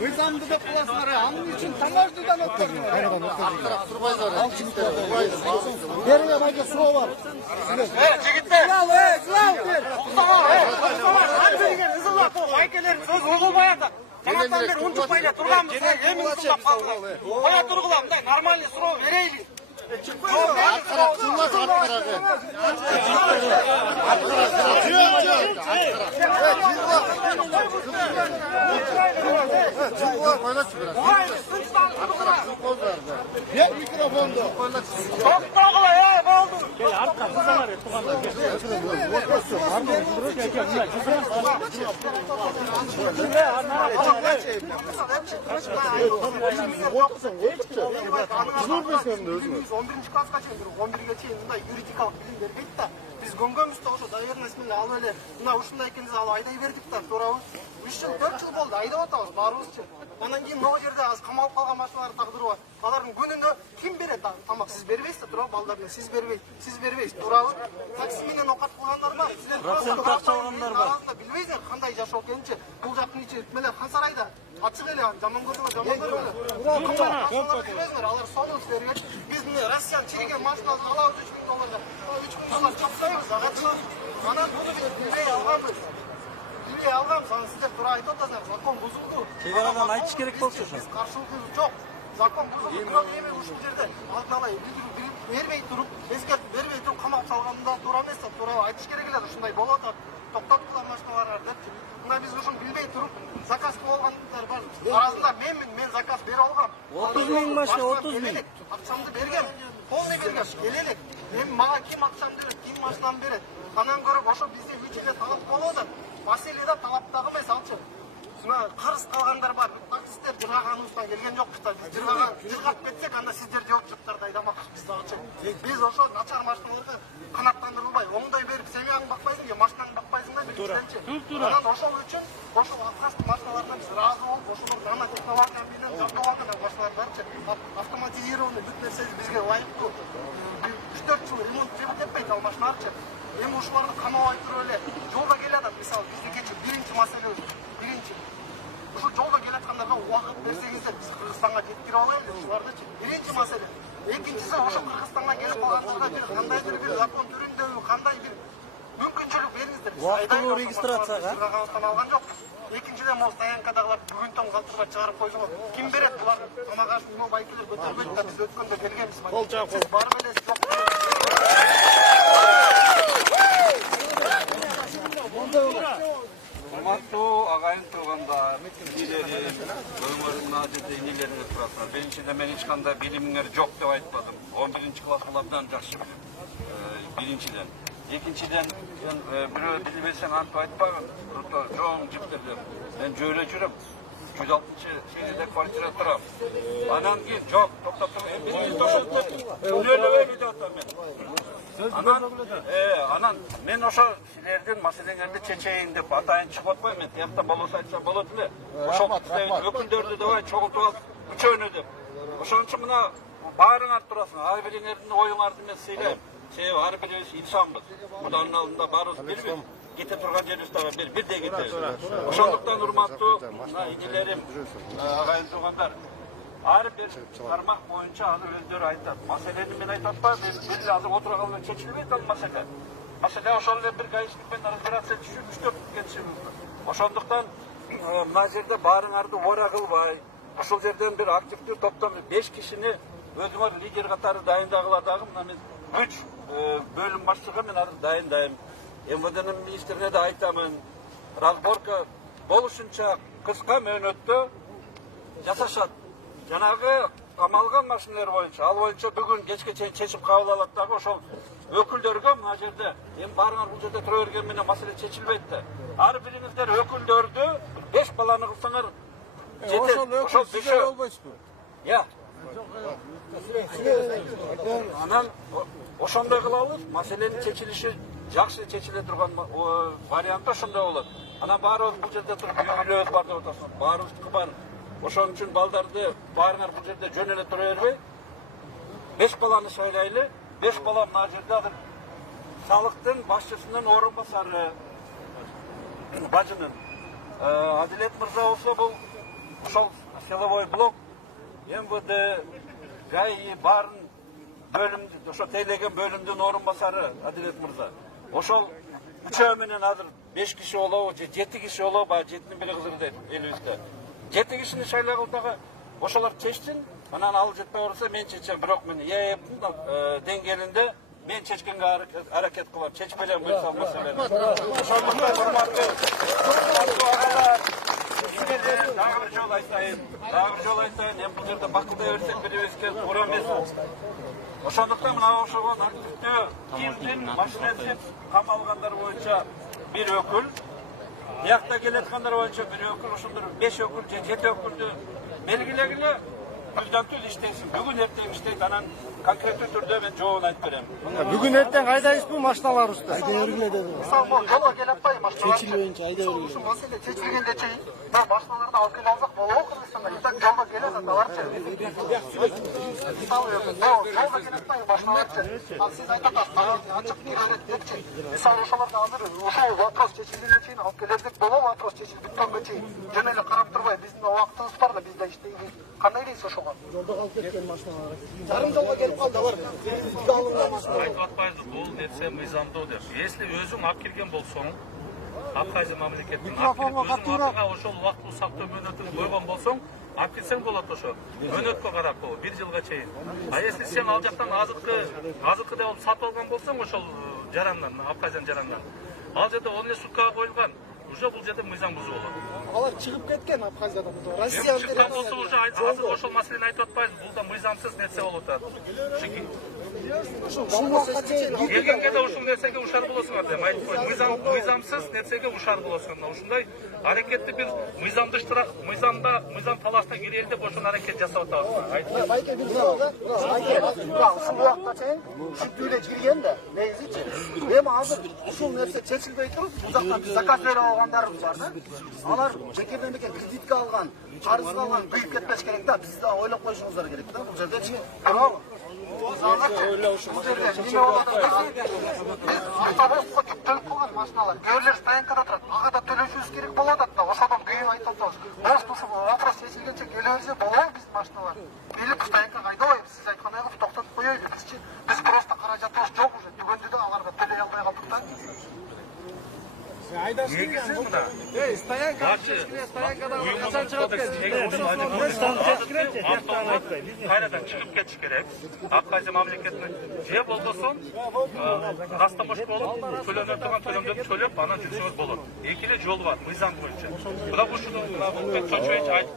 Мыйзамды деп кыласыңар, анын үчүн таможнядан өткөрүңөр. Кайрадан өткөрүңөр. Бериңер, майга суроо бар. Жигиттер! Ызылап, айкелер сөз угулбай атат. Жанаттан бери унчукпай турганбыз. Эми ызылап калды. Коя тургула, мындай нормальный суроо берейли. Mikrofondu. класска чейин 11ге чейин мындай юридикалык билим бербейт да. Биз көңгөмүз да ошо доверенность менен алып эле мына ушундай экенин алып айдай бердик да, туурабы? 3 жыл 4 жыл болду айдап атабыз баарыбызчы. Анан кийин могу жерде азыр камалып калган машиналардын тагдыры бар. Алардын күнүнө ким берет тамак? Сиз бербейсиз да, туурабы? Балдарына сиз бербейсиз, туурабы? Такси менен оокат кылгандар бар. Силер акча алгандар бар. Билбейсиздер кандай жашоо экенинчи. Бул жактын ичи менен Хан Сарайда ачык эле жаман көрбөңөр. Алар сонун берген. Биз мына Россияны чириген машинаны алабыз $3000. 3000 чапсайбыз, агачы. Анан буну билбей алганбыз. Билбей алганбыз, анан сиздер туура айтып атасыңар, закон бузулду. Чегарадан айтыш керек болчу ошо. Каршылыгыбыз жок. Закон бузулду. Бирок эми ушул жерде алдын ала билдирип бербей туруп, эскертип бербей туруп камап салганда туура эмес да, туура айтыш керек эле. Ушундай болуп атат. Токтоткула машиналар деп. Мына биз ушуну билбей туруп заказ кылып алгандар бар. Арасында мен заказ берип алгам. 30.000 машина, 30.000. Акчамды бергем. Полный бергем. Келелик. Эми мага ким акчамды берет, ким машинаны берет? Анан көрүп ошо бизде үчүнө талап болуп атат. Маселе да талаптагы эмес, алчы. Карыз калгандар бар. Таксисттер жыргаганыбыздан келген жокпуз да. Биз жыргап кетсек, анда сиздер жооп чыктырды айдамакчы биз дагычы. Биз ошо начар машиналарга канаттандырылбай, оңдой берип, семьяңды бакпайсың же, машинаңды бакпайсың да биринчиденчи. Анан ошол үчүн ошол автокөлүк машиналардан биз ыраазы болуп, ошолор жаңы технология менен жабдууланган машиналар барчы. Автоматизированный бүт нерсе бизге ылайыктуу. 3-4 жыл ремонт кетпейт ал машиналарчы. Эми ушуларды камабай туруп эле жолдо келатат, мисалы биздики биринчи маселебиз. Ушул жолдо келаткандарга убакыт берсеңиздер, биз Кыргызстанга жеткирип алайлы ушулардычы. Биринчи маселе. Экинчиси ошо Кыргызстанга келип калгандарга бир кандайдыр бир закон түрүндөгү кандай бир мүмкүнчүлүк бериңиздер. Убактылуу регистрацияга алган жок. Экинчиден могу стоянкадагылар бүгүнтөн калтырбай чыгарып койсоңор, ким берет булар? Тамак ашын могу байкелер көтөрбөйт да, биз өткөндө келгенбиз. Сиз барып элесиз жок. Урматтуу агайын туугандар, бийлери, өңөрүнүн адети энелериңер турасыздар. Биринчиден мен эч кандай билимиңер жок деп айтпадым. 11-класс абдан жакшы билем. Биринчиден. Экинчиден, бирөө билбесең антип айтпагын. Жоң жиптер деп. Мен жөөлө жүрөм. 160-сегизде квартира турам. Анан кийин жок, токтоп туруп, биринчи ошентип үнөлөбөйлү деп атам мен. Анан мен ошо силердин маселеңерди чечейин деп атайын чыгып атпайм. Мен тиякта болбосо айтса болот эле. Ошол өкүлдөрдү давай чогултуп алып үчөөнү деп. Ошон үчүн мына баарыңар турасың. Ар бириңердин оюңарды мен сыйлайм. Себеби ар бирибиз инсанбыз. Куданын алдында баарыбыз бирбиз. Кете турган жерибиз дагы бирдей кетебиз. Ошондуктан урматтуу инелерим, агайын туугандар, ар бир тармак боюнча аны өздөрү айтат. Маселени мен айтып атпайм, бир азыр отура калган чечилбейт ал маселе. Маселе ошол эле бир гаишник менен разбираться түшүп 3-4 кетишибиз бар. Ошондуктан мына жерде баарыңарды ора кылбай, ушул жерден бир активдүү топтон 5 кишини өзүңөр лидер катары дайындагыла дагы мына мен 3 бөлүм башчыга мен азыр дайындайм. МВДнын министрине да айтамын, разборка болушунча кыска мөөнөттө жасашат. Жанагы камалган машиналар боюнча, ал боюнча бүгүн кечке чейин чечим кабыл алат дагы ошол өкүлдөргө мына жерде. Эми баарыңар бул жерде тура берген менен маселе чечилбейт да. Ар бириңиздер өкүлдөрдү 5 баланы кылсаңар жетет. Ошол өкүл сиздер болбойсузбу? Анан ошондой кылабыз, маселенин чечилиши жакшы чечиле турган вариант ошондой болот. Анан баарыбыз бул жерде туруп үйлөөбүз бар деп атасың, баарыбыздыкы бар. Ошон үчүн балдарды баарыңар бул жерде жөн эле тура бербей, 5 баланы шайлайлы. 5 бала мына жерде азыр салыктын башчысынын орун басары бажынын Адилет мырза болсо бул ошол силовой блок МВД ГАИ барын бөлүмдү ошо тейлеген бөлүмдүн орун басары Адилет мырза. Ошол үчөө менен азыр 5 киши болобу же 7 киши болобу, баягы 7-нин бири кызыр дейт элибизде. 7 кишини шайлагыл дагы ошолор чечсин. Анан ал жетпей калса мен чечем, бирок мен ЕЭПтин деңгээлинде мен чечкенге аракет кылам, чечпей эле койсо маселени. Ошондуктан урматтуу агалар, сиздерге дагы бир жолу айтайын, эми бул жерде бакылдай берсек бирибизге туура эмес. Ошондуктан мына ошого активдүү кимдин машинеси камалгандар боюнча бир өкүл, биякта келаткандар боюнча бир өкүл, ошондор 5 өкүл же 7 өкүлдү белгилегиле. Күздөн түз иштейсин, бүгүн эртең иштейт, анан конкреттүү түрдө мен жообун айтып берем. Бүгүн эртең айдайбыз бул машиналарыбызды. Мисалы, жолго келе атпайбы машиналар? Чечилбейинче айдай бергиле. Ушул маселе чечилгенде чейин машиналарды алып келе алсак болобу Кыргызстанда? Так жолго келе аталарчы. Мисалы, жолго келе атпайбы машиналарчы? Ал сиз айтып атасыз, ачык үйрөнөт депчи. Мисалы, ошолорду азыр ушул вопрос чечилгенге чейин алып келердик болобу, вопрос чечилип бүткөнгө чейин. Жөн эле карап турбай, биздин убактыбыз бар да, биз да иштейбиз. Кандай дейсиз ошого? Жолдо калып кеткен машиналар. Жарым жолго келип калды алар. Бизге алынган машиналар. Айтып атпайбыз, бул нерсе мыйзамдуу деп. Если өзүң алып келген болсоң, Абхазия мамлекетинин артына ошол убактылуу сактоо мөөнөтүн койгон болсоң, алып кетсең болот ошо. Мөөнөткө карап 1 жылга чейин. А если сен ал жактан азыркы деп алып сатып алган болсоң, ошол жарандан, Абхазиянын жаранынан, ал жерде 10 суткага коюлган. Уже бул жерде мыйзам бузуу болот. Алар чыгып кеткен Абхазиядан. Россия чыккан болсо уже азыр ошол маселени айтып атпайбыз. Бул да мыйзамсыз нерсе болуп атат. Келгенге да ушул нерсеге ушар болосуңар деп айтып коет. Мыйзамсыз нерсеге ушар болосуңар. Ушундай аракетти бир мыйзам талашына кирели деп ошол аракет жасап атабыз. Байке бир суроо да. Ушул убакта чейин шүттүү эле кирген да. Негизичи. Эми азыр ушул нерсе чечилбей туруп, бул жактан заказ берип алгандарыбыз бар да. Алар бекерден бекер кредитке алган, карызга алган, күйүп кетпеш керек да. Биз да ойлоп коюшубуз керек да бул жердечи. Туурабы? Бул жерде неме болот десек, биз автобуско жүктөлүп калган машиналар, көөлөр стоянкада турат. Ага да төлөшүбүз керек болот да. Ошодон күйүн айтып атабыз. Может, ушул вопрос чечилгенче келе берсе болобу биздин машиналар? Билип стоянкага айдабайбыз, сиз айткандай кылып токтотуп коёйбуз. Биз просто каражатыбыз жок уже. Түгөндү да аларга төлөй албай калдык да. Негизи мына. Стоянкадан качан чыгып Кайрадан чыгып кетиш керек. Абхазия мамлекетинин же болбосо тастамош болуп, төлөнө турган төлөмдөрдү төлөп, анан жүрсөңүз болот. Эки эле жол бар мыйзам боюнча. Мына ушуну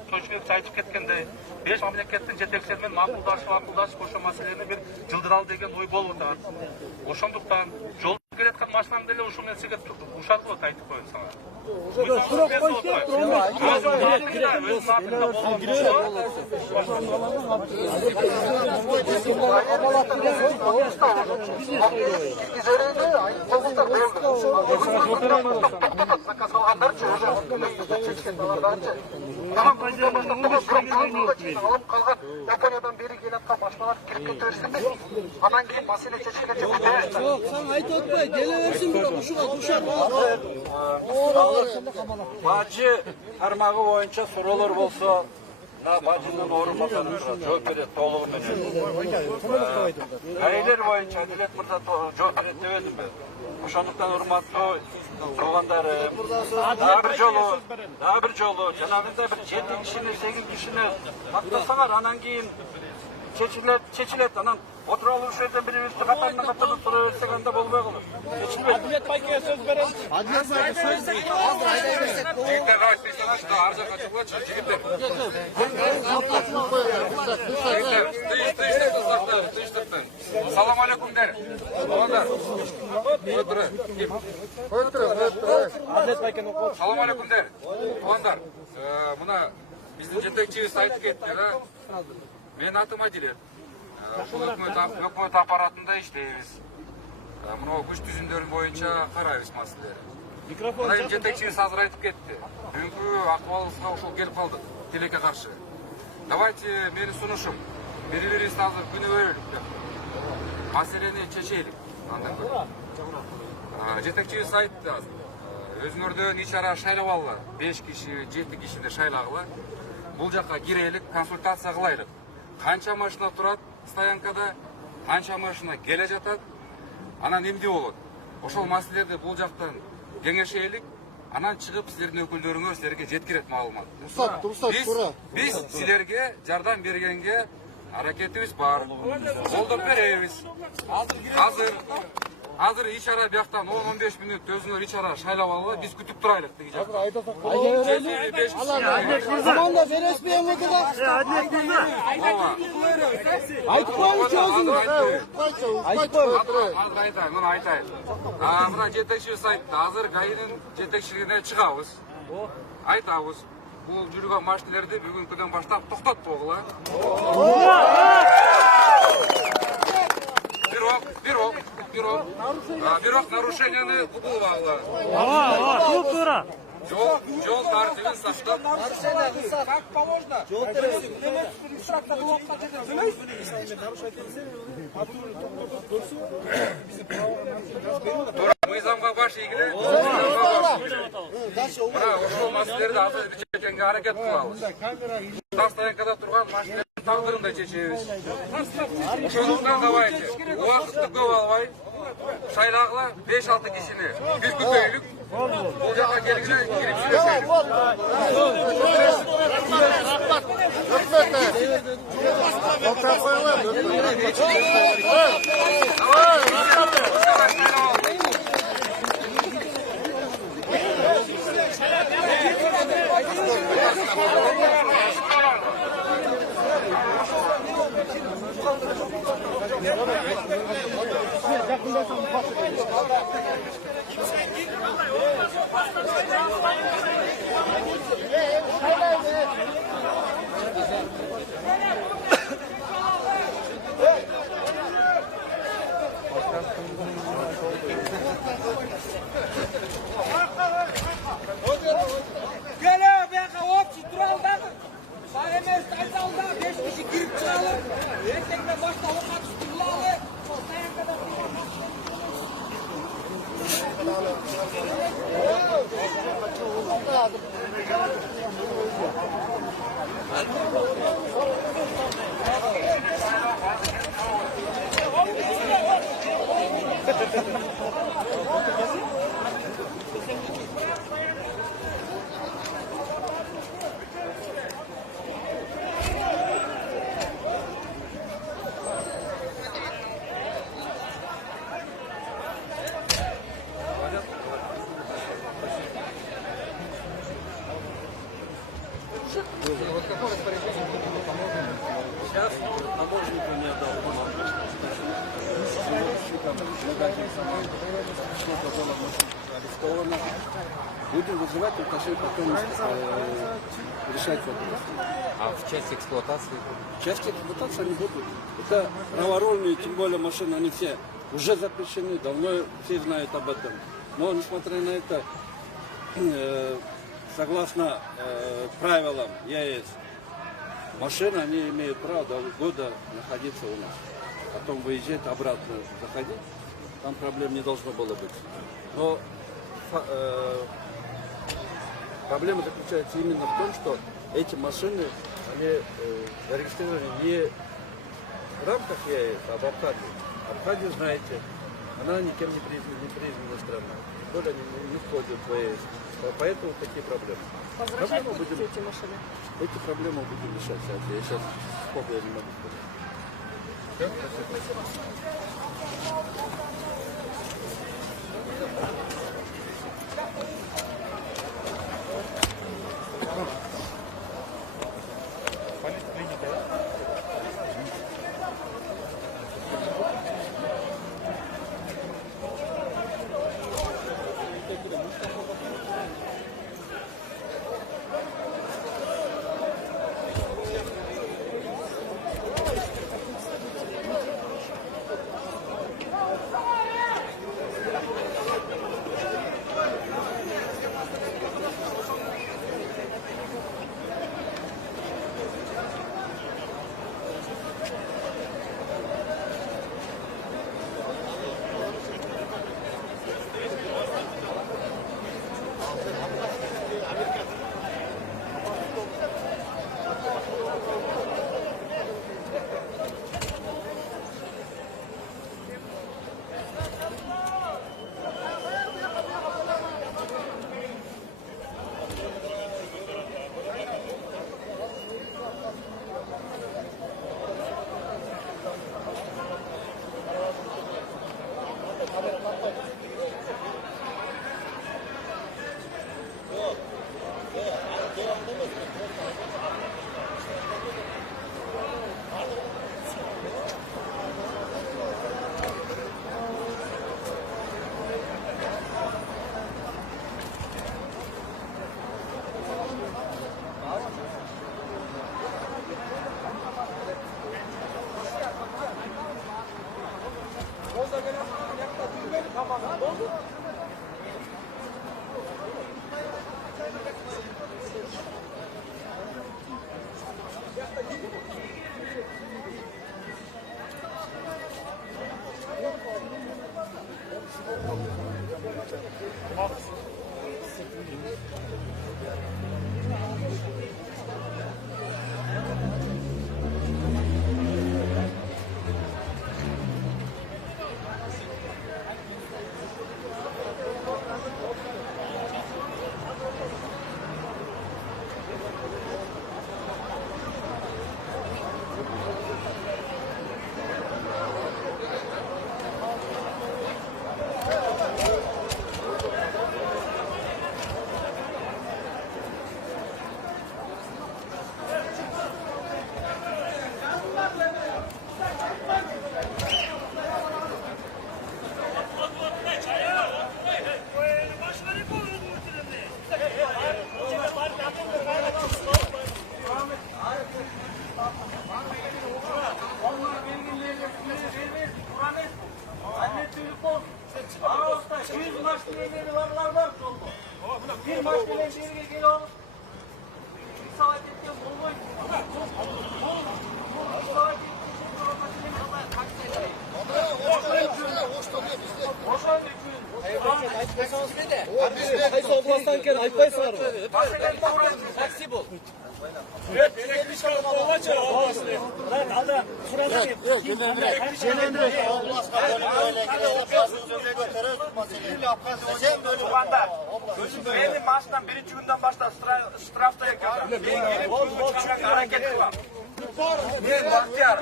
Тойчуевич айтып кеткендей, 5 мамлекеттин жетекчилери менен макулдашып ошол маселени бир жылдыралы деген ой болуп атат. Ошондуктан жол келаткан машинаны деле ушул нерсеге ушар болот айтып коеюн сага. Сурап койсок, Япониядан бери келаткан машиналар кирип кете берсин бе? Анан кийин маселе чечилгенче кете берсин. Жок, сен айтып атпай, келе берсин бирок ушуга ушар болот. Бажы тармагы боюнча суроолор болсо, мына бажынын орун басары жооп берет толугу менен. Гаилер боюнча Адилет мырза жооп берет дебедимби? Ошондуктан урматтуу туугандар, дагы бир жолу жанагындай бир 7 кишини, 8 кишини мактасаңар, анан кийин чечилет, анан отуралуу ушул жерден бирибизди катарына тура берсек анда болбой калат. Чечилбейт. Адилет байке сөз беребиз. Адилет байке сөз беребиз. Жигиттер, давайте тизден ар жака чыгылачы, жигиттер. Тыйыштыртын. Салам алейкум дер. Туугандар. Адилет байкени окуп. Салам алейкум дер. Туугандар. Мына биздин жетекчибиз айтып кетти да. Мен атым Адилет. Өкмөт аппаратында иштейбиз. Мына күч түзүмдөрү боюнча карайбыз маселелерди. Мына эми жетекчибиз азыр айтып кетти. Бүгүнкү акыбалыбызга ушул келип калдык тилекке каршы. Давайте менин сунушум. Бири-бирибизди азыр күнөбөйлүк деп. Маселени чечелик. Андан көрө. Жетекчибиз айтты азыр. Өзүңөрдөн ич-ара шайлап алгыла. 5 киши, 7 кишини шайлагыла. Бул жакка кирелик, консультация кылайлык. Канча машина турат стоянкада, канча машина келе жатат, анан эмне болот? Ошол маселелерди бул жактан кеңешелик, анан чыгып силердин өкүлдөрүңөр силерге жеткирет маалымат. Биз силерге жардам бергенге аракетибиз бар. Колдоп беребиз. Азыр ич-ара бияктан 10-15 мүнөт өзүңөр ич-ара шайлап алгыла, биз күтүп турайлык деги жакта. Команда бересизби эмнеге? Айтып коюңчу өзүңүз. Азыр айтайын, муну айтайын. Мына жетекчибиз айтты, азыр ГАИнин жетекчилигине чыгабыз. Айтабыз. Бул жүргөн машиналерди бүгүнкүдөн баштап токтотпогула. Бирок нарушенияны кубулбагыла. Жол тартибин сактап. Как положено? Мыйзамга баш ийгиле. Мына ошол маселелерди азыр чечкенге аракет кылабыз. Стоянкада турган машиналардын тагдырын да чечебиз. Ошондуктан давайте убакытты көп албай шайлагыла 5-6 кишини биз күтөйлүк. Бул жака келгиле кирип сүйлөшөйлүк. Будем вызывать алкашей, потом решать вопрос. А в части эксплуатации? В части эксплуатации они будут. Это праворульные, тем более машины, они все уже запрещены, давно все знают об этом. Но несмотря на это, согласно правилам ЕС, машины, они имеют право до года находиться у нас. Потом выезжать, обратно заходить, там проблем не должно было быть. Но проблема заключается именно в том, что эти машины, они зарегистрированы не в рамках ЕС, а в Абхазии. Абхазию, знаете, она никем не признана страна. Тем более они не входят в ЕС. Поэтому такие проблемы. Возвращать будете эти машины? Эти проблемы будем решать. Я сейчас сколько я не могу сказать. Qaysi oblastdan kelgan aytpaysizlarmi? Taksi bo'l. Benim maçtan birinci günden başta strafta yakaladım. Hareket kılam. Men Bahtiyar,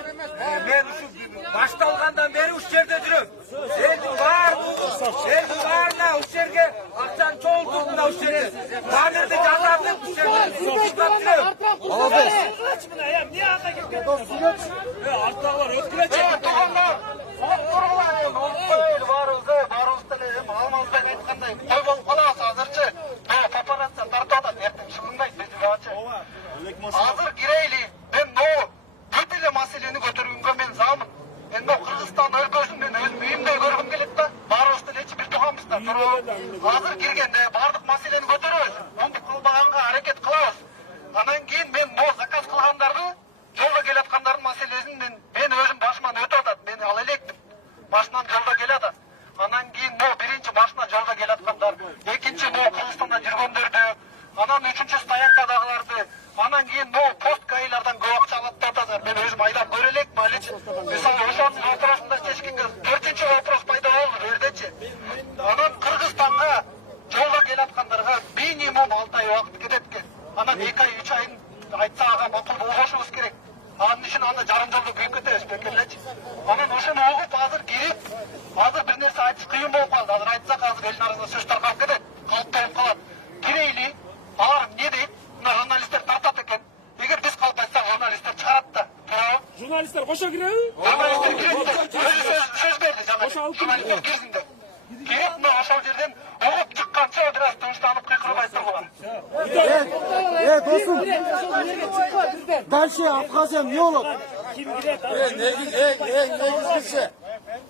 men başta olgandan beri uç yerde жүрөм. Sen barına uç yerge akçan çoğul tutunda uç yerge. Tamirde жазардым uç yerge. Tuttap жүрөм. Kaçmına ya, niye anda gittin? Arttağlar ötkülecek. Tuğanlar, barızdan almazdan etkanday. Toy bolup kalas hazırчы. Paparazza tartada ertin şunday dedi. Hazır gireyli. Ben no bütünle meseleni götürgөнгө men zamын. Endi Kırgızstan өлkөsүндөн өз үйүмдөй көргүм келет да. Барыбызды эч бир туганбызда туруп. Азыр киргенде бардык маселени көтөрөбүз. Оңдуп кылбаганга аракет кылабыз. Анан кийин мен но заказ кылгандарды жолдо келаткандардын маселесин мен өзүм башыман өтүп атат. Мен ала электим. Машинам жолдо келатат. Анан кийин но биринчи машина жолдо келаткандар, экинчи но Кыргызстанда жүргөндөрдү, анан үчүнчү стоянкадагыларды, анан кийин но пост кайлардан көп акча алып атат. Мен өзүм айлап көрө элекмин ал үчүн. Мисалы ошонун вопросунда чечкенге 4-чү вопрос пайда болду жердечи. Анан Кыргызстанга жолдо келаткандарга минимум 6 ай убакыт кетет экен. Анан 2 ай 3 айын айтса ага макул угушубуз керек. Анын үчүн анда жарым жолдо күйүп кетебиз бекерлечи. Анан ошону угуп азыр кирип, азыр бир нерсе айтыш кыйын болуп калды. Азыр айтсак азыр элдин арасында сөз таркап кетет, калыптанып калат. Кирейли, алар эмне дейт? Мына журналисттер тартат экен. Эгер биз калып айтсак журналисттер чыгарат да. Туурабы? Журналисттер кошо киреби? Журналисттер кирет. Сөз берди жана. Журналисттер кирсин деп. Кирип мына ошол жерден угуп чыкканча бир аз тынчтанып кыйкырып айтса болот. Dostum. Дальше Абхазия эмне болот? Негизгиси.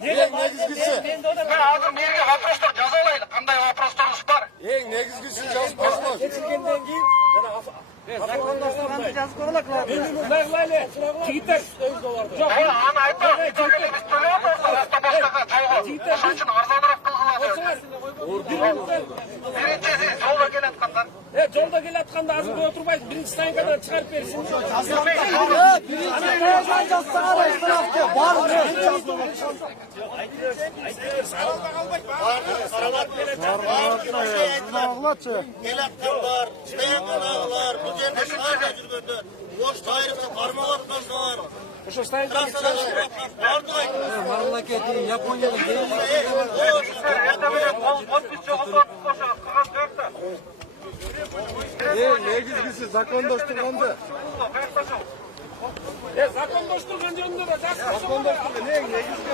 Мен азыр мэрге вопростор жаза алайлы. Кандай вопросторубуз бар? Негизгисин жазып койсоңуз. Geçirgenden keyin Аны айтпай, биз төлөп атабыз автобустага жолго. Ошон үчүн арзаныраак кылгыла. Биринчиси жолдо келаткандар. Жолдо келатканда азыр кое турбайсыз, биринчи стоянкадан чыгарып берсин. Келаткандар, стоянкадагылар, бул жерде шаарда жүргөндө, ош айрымча кармап аткандар, Ошо станцияга чыгыш. Мамлекети Японияда Эртең менен подпись чогултуп атып ошо кагаз каякта? Негизгиси закондоштурганды. Закондоштурган жөнүндө да Закондоштурган эң негизги.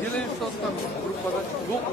Gelin sattan gruppada yok.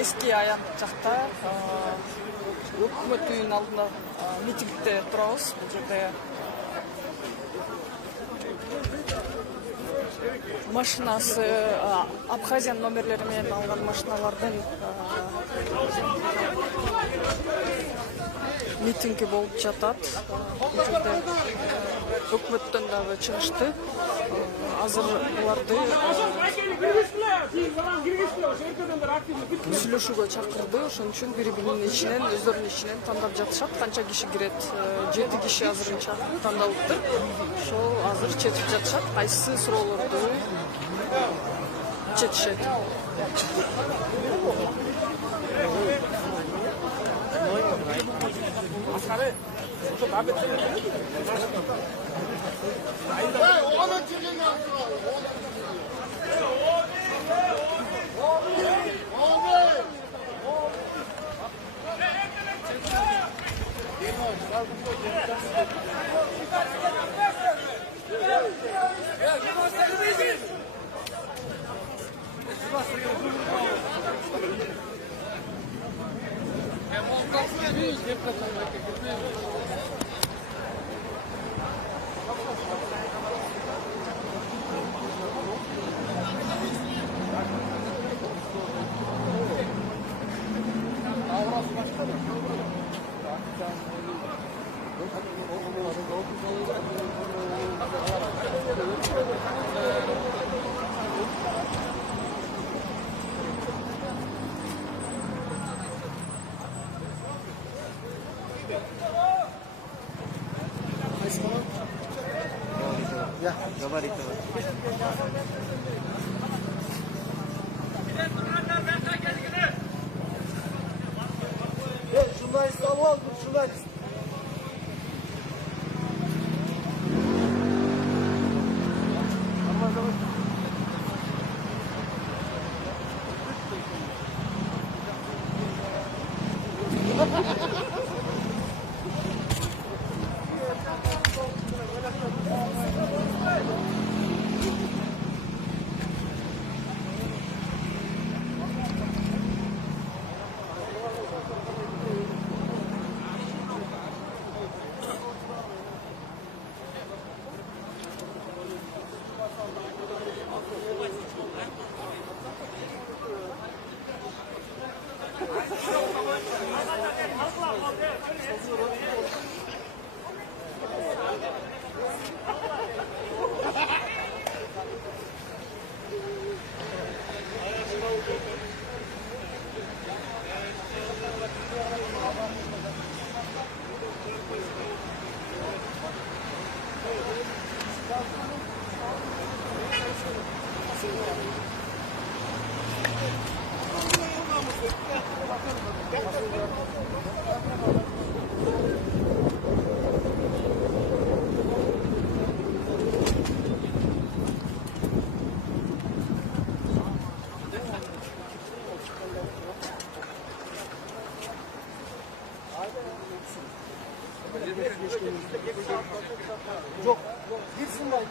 Eski Ayanlık жақта өкімет үйінің алдында митингте тұрабыз. Бұл жерде машинасы Абхазиян номерлерімен алған машиналардың митинги болып жатады. Бұл жерде өкіметтен дағы шығышты. Азыр бұларды сүйлөшүүгө чакырды. Ошон үчүн бири-биринин ичинен, өздөрүнүн ичинен тандап жатышат. Канча киши кирет? 7 киши азырынча тандалыптыр. Ошол азыр чечип жатышат. Кайсы суроолорду чечишет? Ya, говори. Журналист алып, журналист. Yok. Girsinler.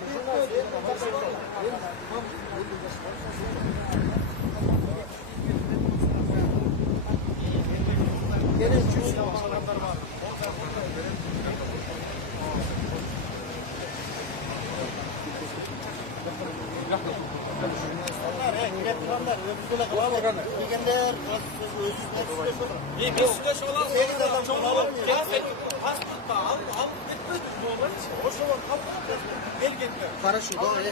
Gene üçüncü bakanlar var. Хорошо, давай.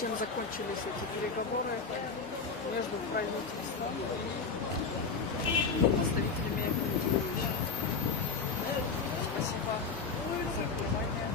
чем закончились эти переговоры между правительством и представителями протестующих. Спасибо за внимание.